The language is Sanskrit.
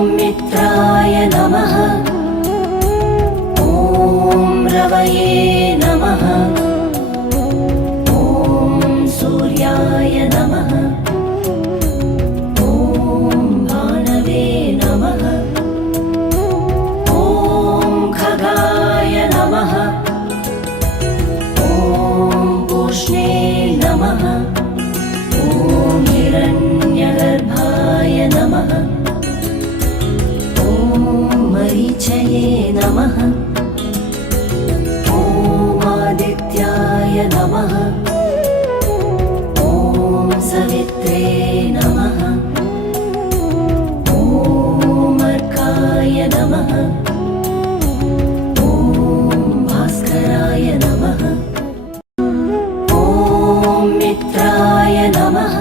मित्राय नमः। ॐ रवये नमः। ॐ सूर्याय नमः। ॐ भानवे नमः। ॐ खगाय नमः। ॐ पूष्णे नमः। ॐ हिरण्यगर्भाय नमः। ॐ मरीचये नमः। ॐ आदित्याय नमः। ॐ सवित्रे नमः। ॐ अर्काय नमः। ॐ भास्कराय नमः। ॐ मित्राय नमः।